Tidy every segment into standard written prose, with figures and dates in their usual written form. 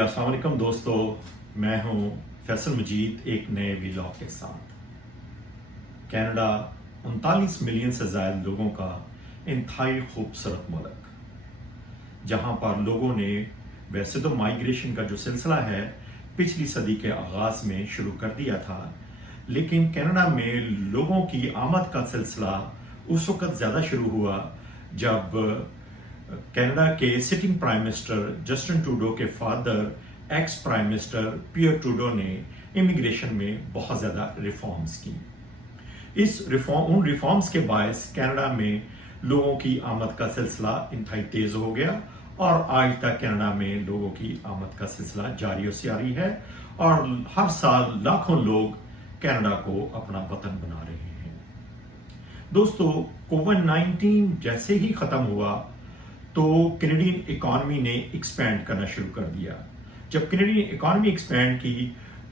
अस्सलाम वालेकुम दोस्तों, मैं हूं फैसल मजीद एक नए व्लॉग के साथ। कनाडा 39 मिलियन से ज़्यादा लोगों का इंतहाई खूबसूरत मुल्क, जहां पर लोगों ने वैसे तो माइग्रेशन का जो सिलसिला है पिछली सदी के आगाज़ में शुरू कर दिया था, लेकिन कनाडा में लोगों की आमद का सिलसिला उस वक्त ज़्यादा शुरू हुआ जब कनाडा के sitting prime minister Justin Trudeau के फादर एक्स प्राइम मिनिस्टर पियर ट्रूडो ने इमिग्रेशन में बहुत ज़्यादा रिफॉर्म्स की। उन रिफॉर्म्स के बायस कनाडा में लोगों की आमद का सिलसिला इंतहाई तेज़ हो गया और आज तक कनाडा में लोगों की आमद का सिलसिला जारी और सारी है और हर साल लाखों लोग कनाडा को अपना वतन बना रहे हैं। दोस्तों, कोविड-19 जैसे ही ख़त्म हुआ तो कैनेडियन इकॉनमी ने एक्सपैंड करना शुरू कर दिया। जब कैनेडियन इकॉनमी एक्सपैंड की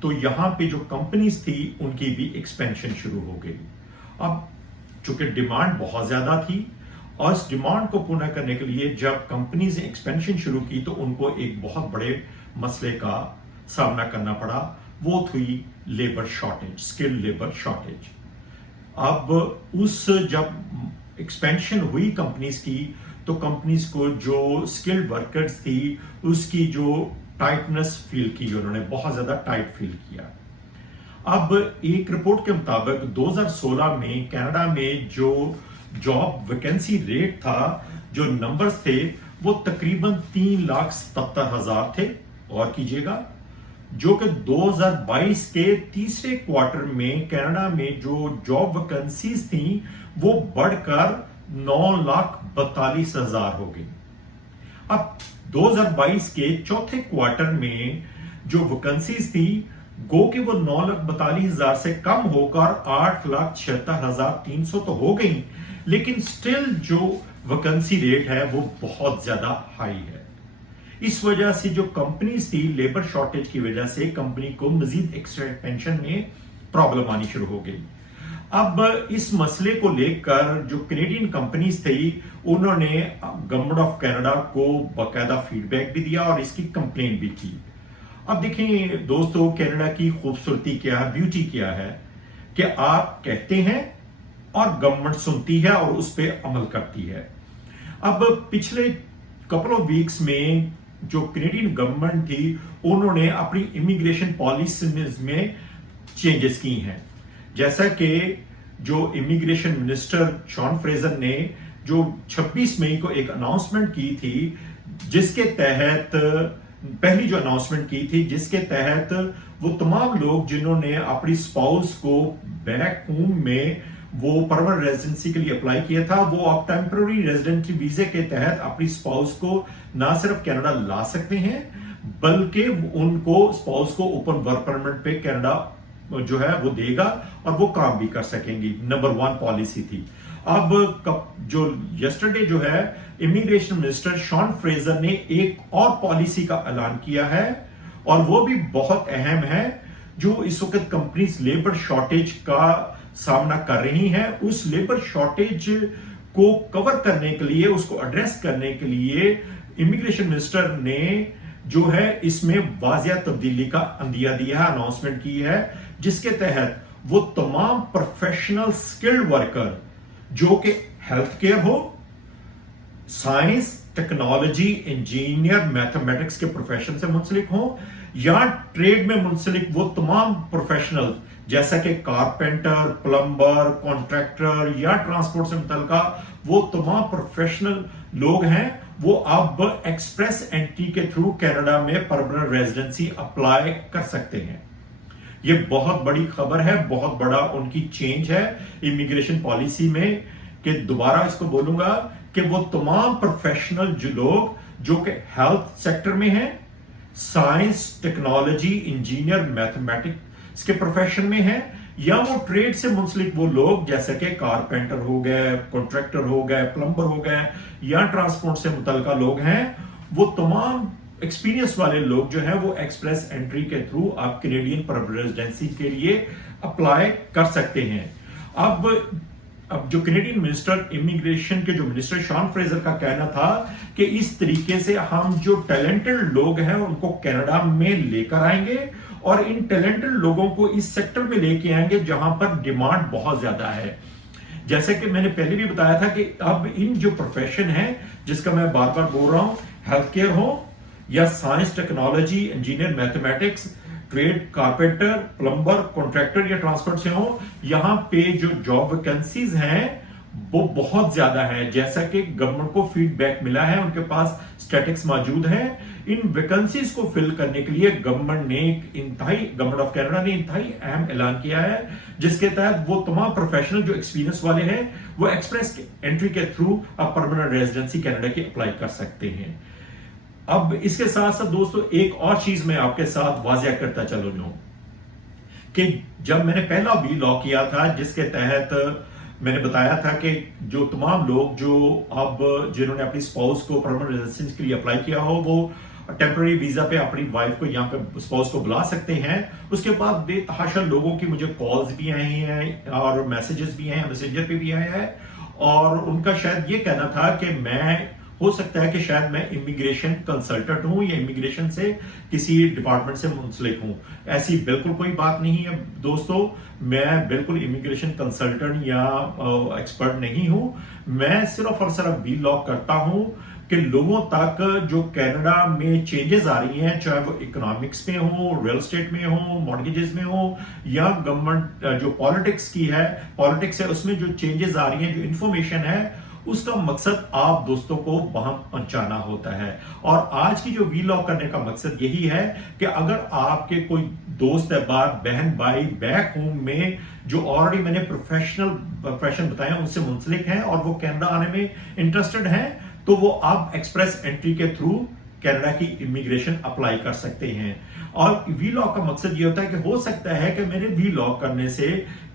तो यहाँ पे जो कंपनीज थी उनकी भी एक्सपेंशन शुरू हो गई। अब चूंकि डिमांड बहुत ज़्यादा थी और इस डिमांड को पूरा करने के लिए जब कंपनीज ने एक्सपेंशन शुरू की तो उनको एक बहुत बड़े मसले का सामना करना पड़ा, वो थी labour shortage, skilled labour shortage. अब जब एक्सपेंशन हुई कंपनीज की तो कंपनीज को जो स्किल्ड वर्कर्स थी उसकी जो टाइटनेस फील की, उन्होंने बहुत ज्यादा टाइट फील किया। अब एक रिपोर्ट के मुताबिक 2016 में कनाडा में जो जॉब वैकेंसी रेट था, जो नंबर्स थे, वो तकरीबन 3,77,000 थे। और कीजिएगा, जो कि 2022 के तीसरे क्वार्टर में कनाडा में जो जॉब वैकेंसीज थी वो बढ़कर 9,42,000 हो गई। अब 2022 के चौथे क्वार्टर में जो वैकेंसीज थी गो कि वो 9,42,000 से कम होकर 8,76,300 तो हो गई, लेकिन स्टिल जो वैकेंसी रेट है वो बहुत ज्यादा हाई है। इस वजह से जो कंपनीज थी, लेबर शॉर्टेज की वजह से कंपनी को मजीद एक्सपेंशन में प्रॉब्लम आनी शुरू हो गई। अब इस मसले को लेकर जो कैनेडियन कंपनीज थी उन्होंने गवर्नमेंट ऑफ कनाडा को बाकायदा फीडबैक भी दिया और इसकी कंप्लेंट भी की। अब देखें दोस्तों, कनाडा की खूबसूरती क्या है, ब्यूटी क्या है कि आप कहते हैं और गवर्नमेंट सुनती है और उस पर अमल करती है। अब पिछले कपल ऑफ वीक्स में जो कैनेडियन गवर्नमेंट थी उन्होंने अपनी इमिग्रेशन पॉलिसीज में चेंजेस की हैं। जैसा कि जो इमिग्रेशन मिनिस्टर शॉन फ्रेजर ने जो 26 मई को एक अनाउंसमेंट की थी, जिसके तहत पहली जो अनाउंसमेंट की थी जिसके तहत वो तमाम लोग जिन्होंने अपनी स्पाउस को बैक होम में वो परमानेंट रेजिडेंसी के लिए अप्लाई किया था, वो अब टेम्पररी रेजिडेंसी वीजे के तहत अपनी स्पाउस को ना सिर्फ कनाडा ला सकते हैं बल्कि उनको स्पाउस को ओपन वर्क परमिट पे कनाडा जो है वो देगा और वो काम भी कर सकेंगी। नंबर 1 पॉलिसी थी। अब जो यस्टरडे जो है इमिग्रेशन मिनिस्टर शॉन फ्रेजर ने एक और पॉलिसी का ऐलान किया है और वो भी बहुत अहम है, जो इस वक्त कंपनीज लेबर शॉर्टेज का सामना कर रही हैं। उस लेबर शॉर्टेज को कवर करने के लिए, उसको एड्रेस करने के लिए इमिग्रेशन मिनिस्टर ने जो है इसमें वाजिया तब्दीली का अंदिया दिया है, अनाउंसमेंट की है, जिसके तहत वो तमाम प्रोफेशनल स्किल्ड वर्कर जो कि हेल्थ केयर हो, साइंस, टेक्नोलॉजी, इंजीनियर, मैथमेटिक्स के प्रोफेशन से मुंसलिक हो या ट्रेड में मुंसलिक वो तमाम प्रोफेशनल जैसा कि कारपेंटर, प्लम्बर, कॉन्ट्रैक्टर या ट्रांसपोर्ट से मुतल्लिका वो तमाम प्रोफेशनल लोग हैं, वो अब एक्सप्रेस एंट्री के थ्रू कनाडा में परमानेंट रेजिडेंसी अप्लाई कर सकते हैं। ये बहुत बड़ी खबर है, बहुत बड़ा उनकी चेंज है इमिग्रेशन पॉलिसी में, कि दोबारा इसको बोलूंगा कि वो तमाम प्रोफेशनल जो लोग जो कि हेल्थ सेक्टर में हैं, साइंस, टेक्नोलॉजी, इंजीनियर, मैथमेटिक्स के प्रोफेशन में हैं, या वो ट्रेड से मुंसलिक वो लोग जैसे कि कारपेंटर हो गए, कॉन्ट्रैक्टर हो गए, प्लम्बर हो गए या ट्रांसपोर्ट से मुतल्लिका लोग हैं, वो तमाम एक्सपीरियंस वाले लोग जो हैं वो एक्सप्रेस एंट्री के थ्रू आप कैनेडियन परमानेंट रेजिडेंसी के लिए अप्लाई कर सकते हैं। अब अब जो कैनेडियन मिनिस्टर इमिग्रेशन के जो मिनिस्टर शॉन फ्रेजर का कहना था कि इस तरीके से हम जो टैलेंटेड लोग हैं उनको कनाडा में लेकर आएंगे और इन टैलेंटेड लोगों को इस सेक्टर में लेके आएंगे जहां पर डिमांड बहुत ज्यादा है। जैसे कि मैंने पहले भी बताया था कि अब इन जो प्रोफेशन है जिसका मैं बार बार बोल रहा हूं, हेल्थ केयर हो या science technology engineer mathematics trade carpenter plumber contractor या ट्रांसपोर्ट से हो, यहाँ पे जो जॉब वैकेंसीज हैं वो बहुत ज्यादा है। जैसा कि गवर्नमेंट को फीडबैक मिला है, उनके पास स्टैटिक्स मौजूद है। इन वैकेंसीज को फिल करने के लिए गवर्नमेंट ऑफ कनाडा ने इंतहाई अहम ऐलान किया है, जिसके तहत वो तमाम प्रोफेशनल जो एक्सपीरियंस वाले हैं वो एक्सप्रेस एंट्री के थ्रू अब परमानेंट रेजिडेंसी कनाडा की अप्लाई कर सकते हैं। अब इसके साथ साथ दोस्तों एक और चीज मैं आपके साथ वाजिया करता चलूं कि जब मैंने पहला वी लॉ किया था जिसके तहत मैंने बताया था कि जो तमाम लोग जो अब जिन्होंने अपनी स्पाउस को परमानेंट रेजिडेंस के लिए अप्लाई किया हो वो टेम्पररी वीजा पे अपनी वाइफ को यहाँ पे स्पाउस को बुला सकते हैं। उसके बाद बेतहाशा लोगों की मुझे कॉल्स भी आई हैं और मैसेजेस भी हैं, मैसेंजर पे भी आए हैं, और उनका शायद ये कहना था कि मैं हो सकता है कि शायद मैं इमिग्रेशन कंसल्टेंट हूं या इमिग्रेशन से किसी डिपार्टमेंट से मुंसलिक हूं। ऐसी बिल्कुल कोई बात नहीं है दोस्तों, मैं बिल्कुल इमिग्रेशन कंसल्टेंट या एक्सपर्ट नहीं हूं। मैं सिर्फ और सिर्फ वी लॉक करता हूं कि लोगों तक जो कनाडा में चेंजेस आ रही हैं, चाहे वो इकोनॉमिक्स में हो, रियल एस्टेट में हो, मॉर्गेजेस में हो या गवर्नमेंट जो पॉलिटिक्स है उसमें जो चेंजेस आ रही हैं, जो इंफॉर्मेशन है, उसका मकसद आप दोस्तों को वहां पहुंचाना होता है। और आज की जो वी लॉक करने का मकसद यही है कि अगर आपके कोई दोस्त है, बहन भाई बैक होम में जो ऑलरेडी मैंने प्रोफेशन बताया उनसे मुंसलिक हैं और वो कनाडा आने में इंटरेस्टेड हैं, तो वो आप एक्सप्रेस एंट्री के थ्रू कनाडा की इमिग्रेशन अप्लाई कर सकते हैं। और वी लॉक का मकसद ये होता है कि हो सकता है कि मेरे वी लॉक करने से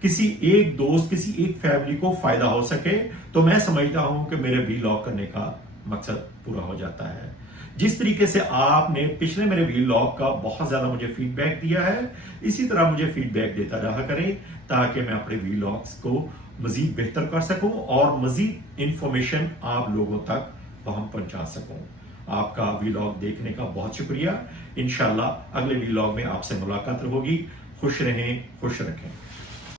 किसी एक दोस्त, किसी एक फैमिली को फायदा हो सके, तो मैं समझता हूं कि मेरे वी लॉक करने का मकसद पूरा हो जाता है। जिस तरीके से आपने पिछले मेरे वी लॉक का बहुत ज्यादा मुझे फीडबैक दिया है, इसी तरह मुझे फीडबैक देता रहा करें ताकि मैं अपने वी लॉक्स को मजीद बेहतर कर सकूं और मजीद इंफॉर्मेशन आप लोगों तक वहां पहुंचा सकूं। आपका वीलॉग देखने का बहुत शुक्रिया। इंशाल्लाह अगले वीलॉग में आपसे मुलाकात होगी। खुश रहें, खुश रखें।